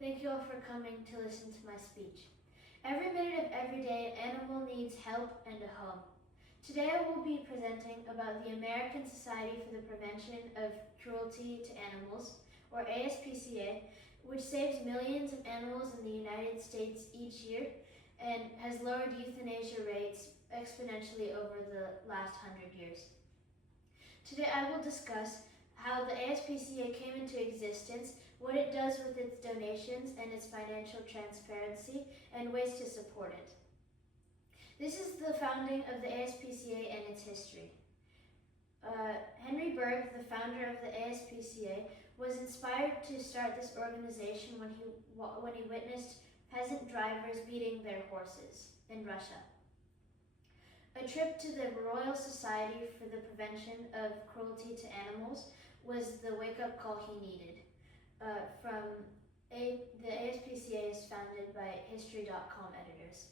Thank you all for coming to listen to my speech. Every minute of every day, an animal needs help and a home. Today I will be presenting about the American Society for the Prevention of Cruelty to Animals, or ASPCA, which saves millions of animals in the United States each year and has lowered euthanasia rates exponentially over the last 100 years. Today I will discuss how the ASPCA came into existence, what it does with its donations and its financial transparency, and ways to support it. This is the founding of the ASPCA and its history. Henry Bergh, the founder of the ASPCA, was inspired to start this organization when he witnessed peasant drivers beating their horses in Russia. A trip to the Royal Society for the Prevention of Cruelty to Animals was the wake-up call he needed. The ASPCA is founded by History.com editors.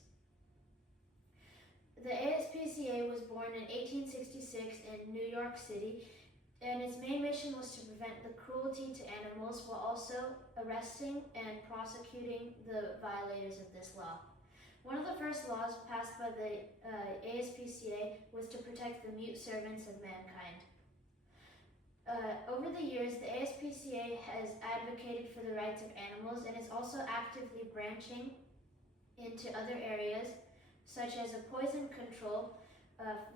The ASPCA was born in 1866 in New York City, and its main mission was to prevent the cruelty to animals while also arresting and prosecuting the violators of this law. One of the first laws passed by the ASPCA was to protect the mute servants of mankind. Over the years, the ASPCA has advocated for the rights of animals and is also actively branching into other areas, such as a poison control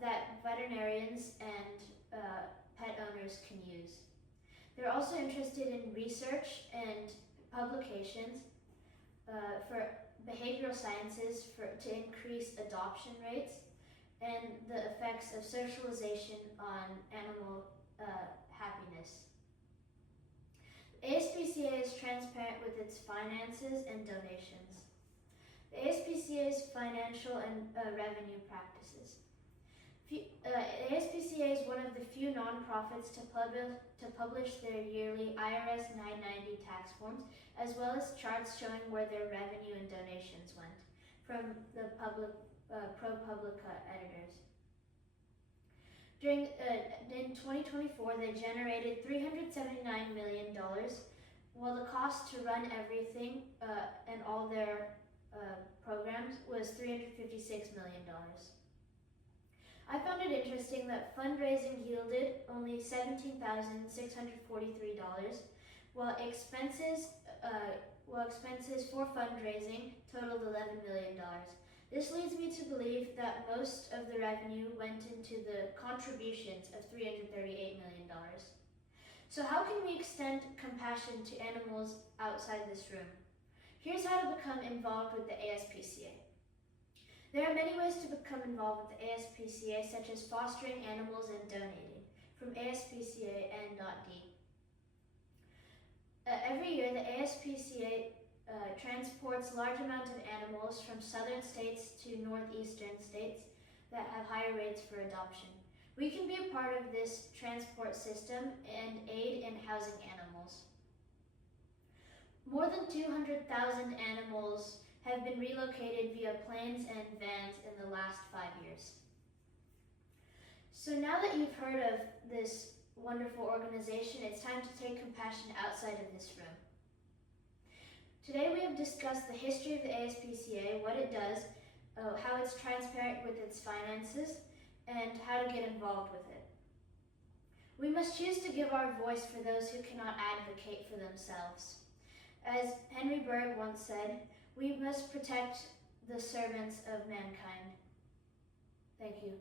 that veterinarians and pet owners can use. They're also interested in research and publications for behavioral sciences to increase adoption rates and the effects of socialization on animal happiness. ASPCA is transparent with its finances and donations. The ASPCA's financial and revenue practices. ASPCA is one of the few nonprofits to publish their yearly IRS 990 tax forms, as well as charts showing where their revenue and donations went from the ProPublica editors. In 2024, they generated $379 million, while the cost to run everything and all their programs was $356 million. I found it interesting that fundraising yielded only $17,643, while expenses for fundraising totaled $11 million. This leads me to believe that most of the revenue went into the contributions of $338 million. So how can we extend compassion to animals outside this room? Here's how to become involved with the ASPCA. There are many ways to become involved with the ASPCA, such as fostering animals and donating, from ASPCA-N.D. Every year, the ASPCA transports large amounts of animals from southern states to northeastern states that have higher rates for adoption. We can be a part of this transport system and aid in housing animals. More than 200,000 animals have been relocated via planes and vans in the last 5 years. So now that you've heard of this wonderful organization, it's time to take compassion outside of this room. Today we have discussed the history of the ASPCA, what it does, how it's transparent with its finances, and how to get involved with it. We must choose to give our voice for those who cannot advocate for themselves. As Henry Bergh once said, we must protect the servants of mankind. Thank you.